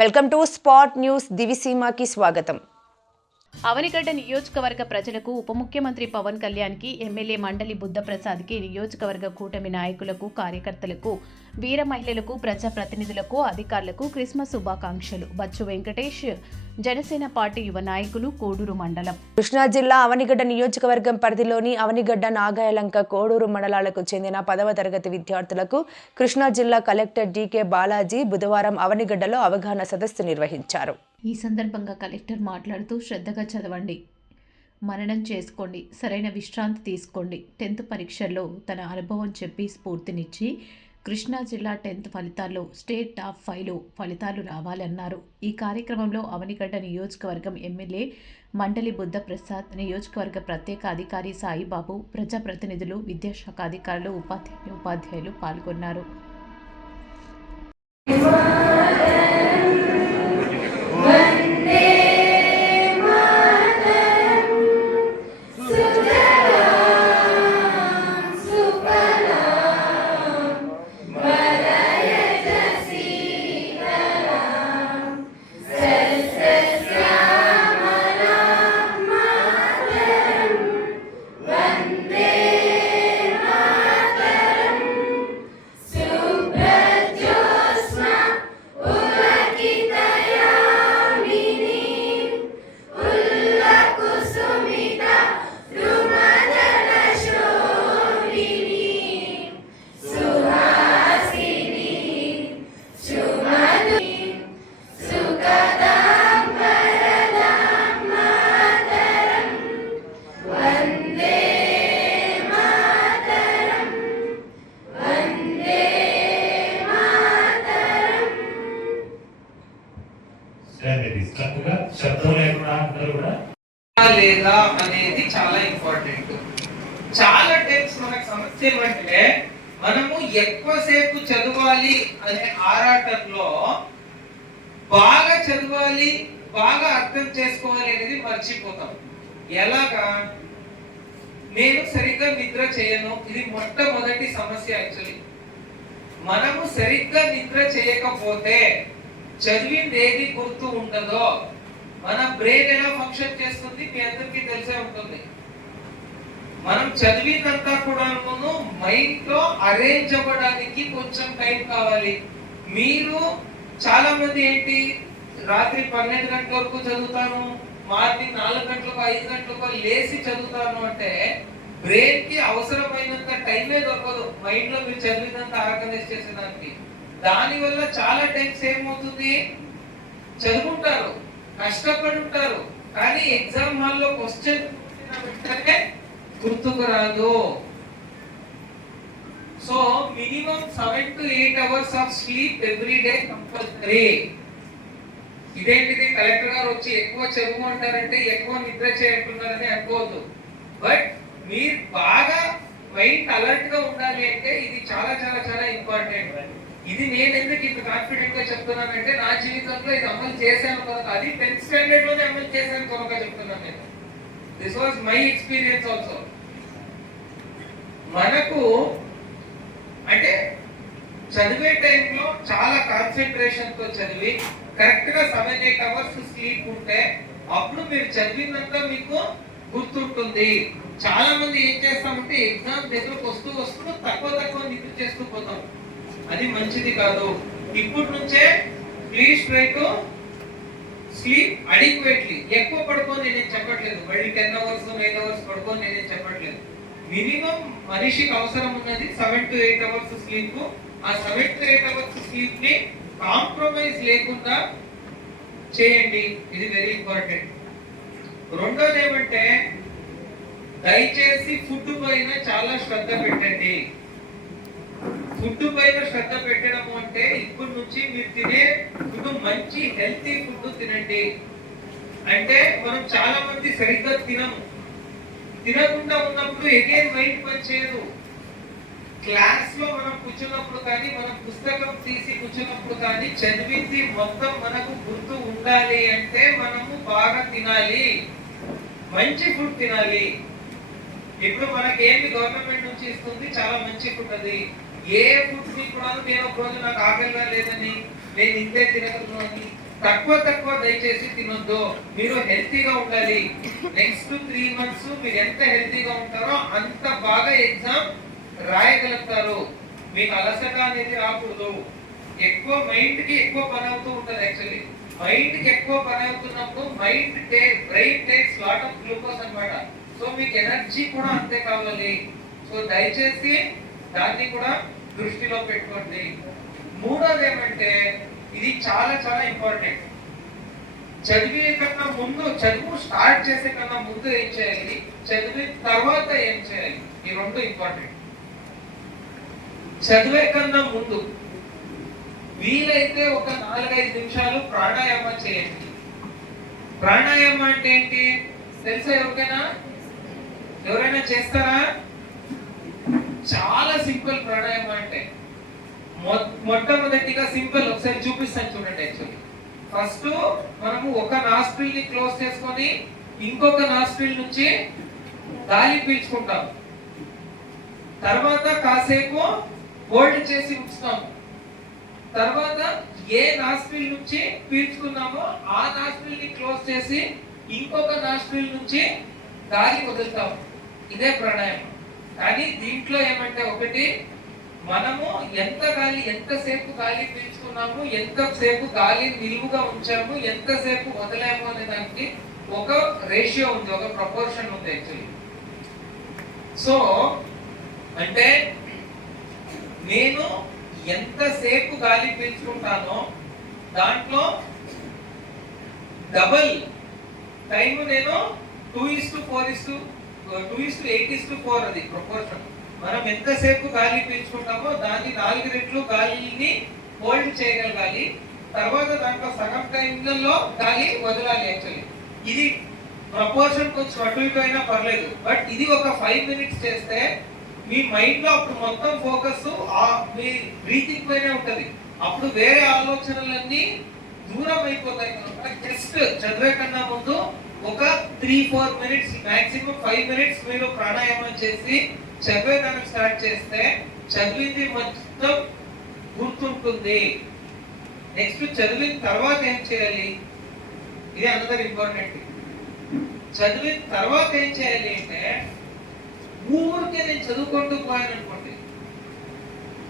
Welcome to spot news దివిసీమకి స్వాగతం. అవనిగడ్డ నియోజకవర్గ ప్రజలకు ఉప ముఖ్యమంత్రి పవన్ కళ్యాణ్కి ఎమ్మెల్యే మండలి బుద్ధప్రసాద్కి నియోజకవర్గ కూటమి నాయకులకు కార్యకర్తలకు వీర మహిళలకు ప్రజాప్రతినిధులకు అధికారులకు క్రిస్మస్ శుభాకాంక్షలు. బచ్చు వెంకటేష్ జనసేన పార్టీ యువ నాయకులు కోడూరు మండలం. కృష్ణా జిల్లా అవనిగడ్డ నియోజకవర్గం పరిధిలోని అవనిగడ్డ నాగాయలంక కోడూరు మండలాలకు చెందిన పదవ తరగతి విద్యార్థులకు కృష్ణా జిల్లా కలెక్టర్ డీకే బాలాజీ బుధవారం అవనిగడ్డలో అవగాహన సదస్సు నిర్వహించారు. ఈ సందర్భంగా కలెక్టర్ మాట్లాడుతూ శ్రద్ధగా చదవండి. మననం చేసుకోండి. సరైన విశ్రాంతి తీసుకోండి. టెన్త్ పరీక్షల్లో తన అనుభవం చెప్పి స్ఫూర్తినిచ్చి కృష్ణా జిల్లా టెన్త్ ఫలితాల్లో స్టేట్ టాప్ ఫైవ్లో ఫలితాలు రావాలన్నారు. ఈ కార్యక్రమంలో అవనిగడ్డ నియోజకవర్గం ఎమ్మెల్యే మండలి బుద్ధప్రసాద్ నియోజకవర్గ ప్రత్యేక అధికారి సాయిబాబు ప్రజాప్రతినిధులు విద్యాశాఖ అధికారులు ఉపాధ్యాయులు ఉపాధ్యాయులు పాల్గొన్నారు. లేదా అనేది చాలా ఇంపార్టెంట్ చాలా టైమ్స్ మనకు సమస్య ఏమంటే మనము ఎక్కువసేపు చదవాలి అనే ఆరాటంలో బాగా చదవాలి బాగా అర్థం చేసుకోవాలి అనేది మర్చిపోతాం. ఎలాగా? నేను సరిగ్గా నిద్ర చేయను ఇది మొట్టమొదటి సమస్య యాక్చువల్లీ మనము సరిగ్గా నిద్ర చేయకపోతే చదివింది ఏది గుర్తు ఉండదో మన బ్రెయిన్ ఎలా ఫంక్షన్ చేస్తుంది మీ అందరికీ తెలిసే ఉంటుంది. మనం చదివినంతా కూడాను మైండ్లో అరేంజ్ అవ్వడానికి కొంచెం టైం కావాలి. మీరు చాలా మంది ఏంటి? రాత్రి పన్నెండు గంటల వరకు చదువుతాను మార్నింగ్ నాలుగు గంటలకు ఐదు గంటలకు లేచి చదువుతాను అంటే బ్రెయిన్కి అవసరమైనంత టైమే దొరకదు. మైండ్లో మీరు చదివినంత ఆర్గనైజ్ చేసేదానికి. దాని వల్ల చాలా టైమ్స్ ఏమవుతుంది? చదువుకుంటారు కష్టపడి ఉంటారు కానీ ఎగ్జామ్ హాల్లో క్వశ్చన్ వెంటనే గుర్తుకు రాదు. So minimum seven to eight hours of sleep every day compulsory. ఇదేంటిది? కలెక్టర్ గారు వచ్చి ఎక్కువ చదువు అంటారంటే ఎక్కువ నిద్ర చేయంటున్నారని అనుకోవద్దు. బట్ మీరు బాగా మైండ్ అలర్ట్గా ఉండాలి అంటే ఇది చాలా చాలా చాలా ఇంపార్టెంట్. ఇది నేను ఎందుకు ఇంత కాన్ఫిడెంట్గా చెప్తున్నానంటే నా జీవితంలో ఇది అమలు చేశాను కనుక అది టెన్త్ స్టాండర్డ్లోనే అమలు చేశాను కనుక చెప్తున్నాను నేను. This was my experience also మనకు అంటే చదివే టైంలో చాలా కాన్సన్ట్రేషన్తో చదివి కరెక్ట్గా సెవెన్ ఎయిట్ అవర్స్ స్లీప్ ఉంటే అప్పుడు మీరు చదివినంత మీకు గుర్తుంటుంది. చాలా మంది ఏం చేస్తామంటే ఎగ్జామ్ దగ్గరకు వస్తూ వస్తూ తక్కువ తక్కువ నిద్ర చేస్తూ పోతాం. అది మంచిది కాదు. ఇప్పటి నుంచే please try to sleep adequately. ఎక్కువ పడుకొని నేను చెప్పట్లేదు. మళ్ళీ టెన్ అవర్స్ నైన్ అవర్స్ పడుకొని నేను చెప్పట్లేదు. మినిమం మనిషికి అవసరం ఉన్నది seven to eight hours sleep ఆ సెవెన్ టు ఎయిట్ అవర్స్ స్లీప్ని కాంప్రమైజ్ లేకుండా చేయండి. ఇది వెరీ ఇంపార్టెంట్ రెండోది ఏమంటే దయచేసి ఫుడ్ పైన చాలా శ్రద్ధ పెట్టండి. ఫుడ్ పైన శ్రద్ధ పెట్టడం అంటే ఇప్పటి నుంచి మీరు తినే ఫుడ్ మంచి హెల్తీ ఫుడ్ తినండి. అంటే మనం చాలా మంది సరిగ్గా తినము. తినకుండా ఉన్నప్పుడు ఎగైన్ మైండ్ పనిచేయదు. క్లాస్లో మనం కూర్చున్నప్పుడు కానీ మనం పుస్తకం తీసి కూర్చున్నప్పుడు కానీ చదివింది మొత్తం మనకు గుర్తు ఉండాలి అంటే మనము బాగా తినాలి. మంచి ఫుడ్ తినాలి. ఇప్పుడు మనకి ఏంటి గవర్నమెంట్ నుంచి ఇస్తుంది చాలా మంచి ఫుడ్ అది. ఏ ఫుడ్ని కూడా నేను ఒక రోజు నాకు ఆకలిగా లేదని నేను ఇంతే తినగలను అని తక్కువ తక్కువ దయచేసి తినొద్దు. మీరు హెల్తీగా ఉండాలి. నెక్స్ట్ త్రీ మంత్స్ మీరు ఎంత హెల్తీగా ఉంటారో అంత బాగా ఎగ్జామ్ రాయగలుగుతారు. మీకు అలసట అనేది రాకూడదు. ఎక్కువ మైండ్కి ఎక్కువ పని అవుతూ ఉంటుంది యాక్చువల్లీ. మైండ్కి ఎక్కువ పని అవుతున్నప్పుడు mind the brain takes lot of glucose అన్నమాట. సో మీకు ఎనర్జీ కూడా అంతే కావాలి. సో దయచేసి దాన్ని కూడా దృష్టిలో పెట్టుకోండి. మూడోది ఏమంటే ఇది చాలా చాలా ఇంపార్టెంట్ చదివే కన్నా ముందు చదువు స్టార్ట్ చేసే కన్నా ముందు ఏం చేయాలి? చదివిన తర్వాత ఏం చేయాలి? ఈ రెండు ఇంపార్టెంట్ చదివే కన్నా ముందు వీలైతే ఒక నాలుగైదు నిమిషాలు ప్రాణాయామం చేయండి. ప్రాణాయామం అంటే ఏంటి? తెలుసా ఎవరికైనా? ఎవరైనా చేస్తారా? చాలా సింపుల్ ప్రాణాయామం అంటే మొ- మొట్టమొదటిగా సింపుల్ ఒకసారి చూపిస్తాను చూడండి యాక్చువల్లీ ఫస్ట్ మనము ఒక నాస్ట్రిల్ని క్లోజ్ చేసుకొని ఇంకొక నాస్ట్రిల్ నుంచి గాలి పీల్చుకుంటాం. తర్వాత కాసేపు హోల్డ్ చేసి ఉంచుతాం. తర్వాత ఏ నాస్ట్రిల్ నుంచి పీల్చుకున్నామో ఆ నాస్ట్రిల్ని క్లోజ్ చేసి ఇంకొక నాస్ట్రిల్ నుంచి గాలి వదులుతాం. ఇదే ప్రాణాయామం కానీ దీంట్లో ఏమంటే ఒకటి మనము ఎంత గాలి ఎంతసేపు గాలి పీల్చుకున్నాము ఎంతసేపు గాలి నిలువుగా ఉంచాము ఎంతసేపు వదలేము అనే దానికి ఒక రేషియో ఉంది ఒక ప్రపోర్షన్ ఉంది యాక్చువల్లీ సో అంటే నేను ఎంతసేపు గాలి పీల్చుకుంటానో దాంట్లో డబల్ టైం నేను two is to four is to two is to eight is to four అది ప్రపోర్షన్ మనం ఎంతసేపు గాలి పీల్చుకుంటామో దాన్ని నాలుగు రెట్లు గాలిని హోల్డ్ చేయగలగాలి. తర్వాత దాంట్లో సగం టైంలలో గాలి వదలాలి యాక్చువల్లీ ఇది ప్రపోర్షన్ కొంచెం అటు ఇటు అయినా పర్లేదు. బట్ ఇది ఒక ఫైవ్ మినిట్స్ చేస్తే మీ మైండ్లో అప్పుడు మొత్తం ఫోకస్ మీ బ్రీతింగ్ పైనే ఉంటుంది. అప్పుడు వేరే ఆలోచనలన్నీ దూరం అయిపోతాయి కనుక జస్ట్ చదివే కన్నా ముందు ఒక three four minutes maximum five minutes మీరు ప్రాణాయామం చేసి చదివేదానికి స్టార్ట్ చేస్తే చదివింది మొత్తం గుర్తుంటుంది. నెక్స్ట్ చదివిన తర్వాత ఏం చేయాలి? ఇది అనదర్ ఇంపార్టెంట్ చదివిన తర్వాత ఏం చేయాలి అంటే ఊరికే నేను చదువుకుంటూ పోయాను అనుకోండి.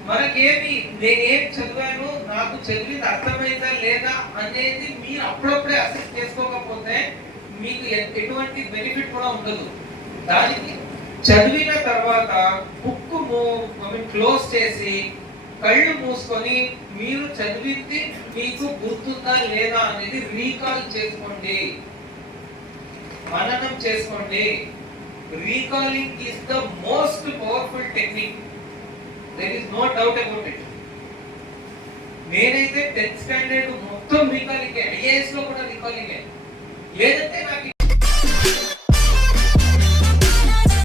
మనకేమి నేనేం చదివాను నాకు చదివింది అర్థమైందా లేదా అనేది మీరు అప్పుడప్పుడే అసెస్ చేసుకోకపోతే మీకు ఎటువంటి బెనిఫిట్ కూడా ఉండదు. దానికి చదివిన తర్వాత బుక్ క్లోజ్ చేసి కళ్ళు మూసుకొని మీరు చదివింది మీకు గుర్తుందా లేదా అనేది రీకాల్ చేసుకోండి. మననం చేసుకోండి. Recalling is the most powerful technique there is no doubt about it నేనైతే టెన్త్ స్టాండర్డ్ మొత్తం రీకాలింగ్ ఐఏఎస్లో కూడా రీకాలింగ్. లేదంటే నాకు